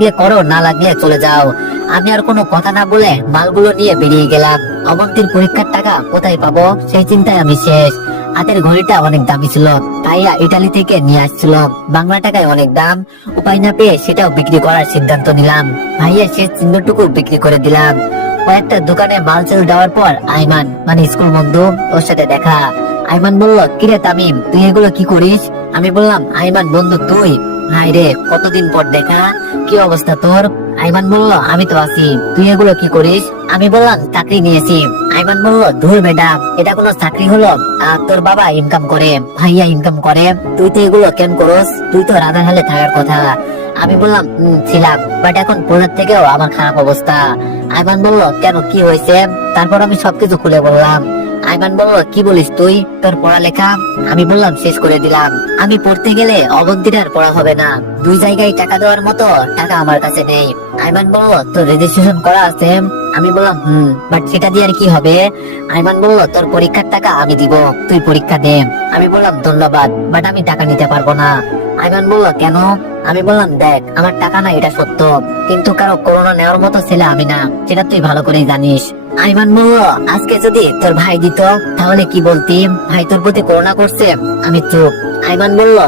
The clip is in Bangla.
করো, না লাগলে চলে যাও। আমি আর কোনো কথা না বলে মালগুলো নিয়ে বেরিয়ে গেলাম। অবন্তীর পরীক্ষার টাকা কোথায় পাবো সেই চিন্তায় আমি শেষ। হাতের ঘড়িটা অনেক দামি ছিল, ভাইয়া ইটালি থেকে নিয়ে আসছিল। বাংলা টাকায় অনেক দাম, উপায় না পেয়ে সেটাও বিক্রি করার সিদ্ধান্ত নিলাম। ভাইয়া শেষ চিহ্নটুকু বিক্রি করে দিলাম। কয়েকটা দোকানে মাল চল দেওয়ার পর আইমান মানে স্কুল বন্ধু, ওর সাথে দেখা। আইমান বলল, কিরে তামিম, তুই এগুলো কি করিস? আমি বললাম, আইমান বন্ধু তুই? হাই রে, কতদিন পর দেখা, কি অবস্থা তোর? আইমান বলল, আমি তো আছি, তুই এগুলো কি করিস? আমি বললাম, চাকরি নিয়েছি। আইমান বলল, ধুর বেটা, এটা কোনো চাকরি হলো? তোর বাবা ইনকাম করে, ভাইয়া ইনকাম করে, তুই তো এগুলো কেন করস? তুই তো রাধারহালে থাকার কথা। আমি বললাম, ছিলাম, বাট এখন পড়ার থেকেও আমার খারাপ অবস্থা। আইমান বলল, কেন, কি হয়েছে? তারপর আমি সবকিছু খুলে বললাম। আইমান বলল, কি বলিস তুই, তোর পড়ালেখা? আমি বললাম, শেষ করে দিলাম। আমি পড়তে গেলে অবন্তীর আর পড়া হবে না। দুই জায়গায় টাকা দেওয়ার মতো টাকা আমার কাছে নেই। আইমান বলল, তোর রেজিস্ট্রেশন করা আছে? আমি বললাম, বাট সেটা দিয়ে আর কি হবে? আইমান বলল, তোর পরীক্ষার টাকা আমি দিব, তুই পরীক্ষা দে। আমি বললাম, ধন্যবাদ, বাট আমি টাকা নিতে পারবো না। আইমান বলল, কেন? আমি বললাম, দেখ, আমার টাকা না এটা সত্য, কিন্তু কারো করোনা নেওয়ার মতো ছেলে আমি না, সেটা তুই ভালো করেই জানিস। আইমান বলল, আজকে যদি তোর ভাই দিত তাহলে কি বলতি? ভাই তোর প্রতি করোনা করছে? আমি চুপ। আইমান বলল,